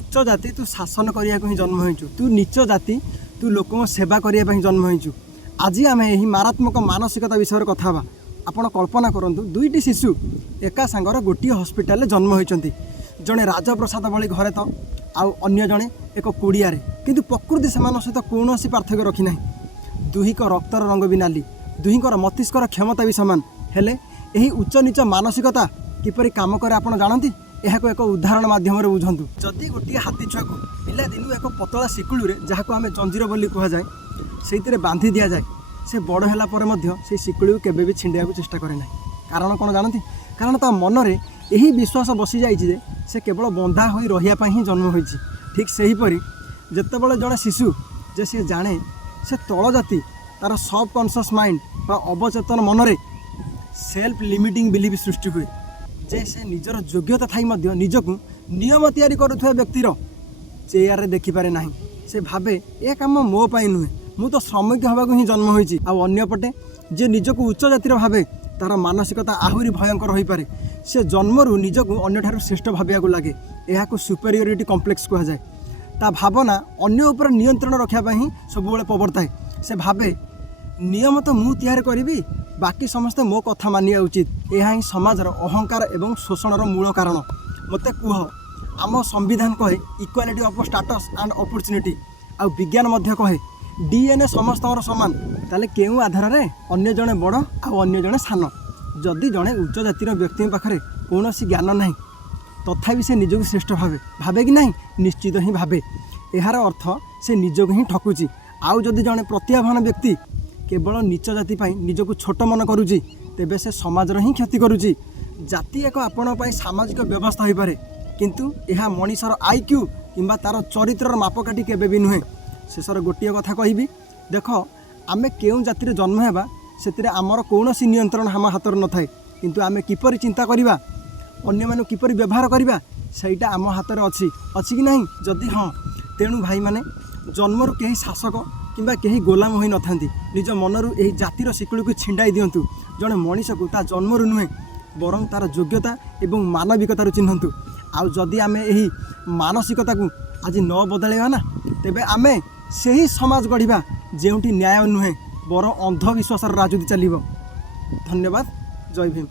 उच्च जाति तू शासन करने को ही जन्म होइछु, तू नीच जाति तू लोक सेवा करने को ही जन्म होइछु। आज आम यही मारात्मक मानसिकता विषय कथा हाँ। आपण कल्पना करंतु दुईटी शिशु एका सांगर गोटे हॉस्पिटल जन्म होइचंती, जड़े राजप्रसाद भली घरे तो आउ अन्य जड़े एक कुड़िया किंतु प्रकृति से सहित कौन पार्थक्य रखी ना। दुहीक रक्तर रंग भी नाली, दुहीकर मस्तिष्कर क्षमता भी सामान, हेले यही उच्च नीच मानसिकता किपरि काम करे आपण जानती। यह एक उदाहरण माध्यम बुझंतु। जदि गोटे हाथी छुआ को पिला दिनु एक पतला शिकुलू जहाँ को आम जंजीर बोली कहुए से बांधी दि जाए, से बड़ है से शिकुलू केबे भी छिंडिया को चेष्टा करे ना। कारण कौन जानती? कारण ता मन में यही विश्वास बसी जाइए से केवल बंधा हो रहा ही जन्म होइछि। ठीक से हीपरि जितेबाला जड़े शिशु जे सी जाने से तल जाति तार सबकॉन्शियस माइंड बा अवचेतन मनरे सेल्फ लिमिटिंग बिलीफ सृष्टि हुए, जे से निजर योग्यता थाई मध्य निजकू नियम तैयारी करुवा व्यक्तिर चेयर देखिपारे ना। से भावे ए काम मो पाई नुहे, मु तो श्रमिक हवा ही जन्म होइछि। आ अन्यपटे जे निजकू उच्च जातिर भावे तार मानसिकता आहुरी भयंकर हो पारे। से जन्मरू निजकू अन्य ठारू श्रेष्ठ भाविया लगे, यह सुपेरियोरिटी कॉम्प्लेक्स कहा जाए। ता भावना अन्य उपर नियंत्रण रखापी ही सब प्रवर्ताए। से भावे नियम तो मु तैयार करी, बाकी समस्ते मो कथा मानिया उचित। यह ही समाजर अहंकार एवं शोषणर मूल कारण। मते कुह आम संविधान कहे equality of status and opportunity, आ विज्ञान मध्य कहे डीएनए समस्त सामान। ताले केउ आधार रे अन्य जने बड़ आ अन्य जने सान? जदि जड़े उच्च जातिर व्यक्ति पाखे कौन ज्ञान ना तथापि से निजक श्रेष्ठ भावे कि नहीं? निश्चित ही भावे। यार अर्थ से निजक ही ठकुची। आउ जदि जड़े प्रतिभावान व्यक्ति केवल नीच जाति निजक छोट मन करुची, तेबे से समाजर ही क्षति करुची। जाति एक आपण सामाजिक व्यवस्था हो पारे, किंतु यह मनीषर आईक्यू किंबा तार चरित्रर मापकाठी केबे भी नुहे। शेषर गोटे कथा कहबी, देख आमे केउं जातिर जन्म हेबा से आमर कौन नियंत्रण आम हाथ न थाए, किंतु आमे किपरि चिंता करिबा, अन्य मानु किपरि व्यवहार करिबा सेटा आम हाथ में अच्छी कि नहीं? जदि हाँ, तेणु भाई माने जन्मरू कहीं शासक किंबा कहीं गोलाम होई नथांती। निज मनरू यही जातिर शिकुड़ी को छिंडाई दिंतु। जड़े मनीष को ता जन्मरू नुहे बरं तार योग्यता एवं मानविकतार चिन्हतु। आउ जदि आमे यही मानसिकता को आज न बदलैबा ना, तेबे आमे सही समाज गढ़ा जेउठी न्याय नुहे बरं अंधविश्वास राजनीति चलिबो। धन्यवाद। जय भीम।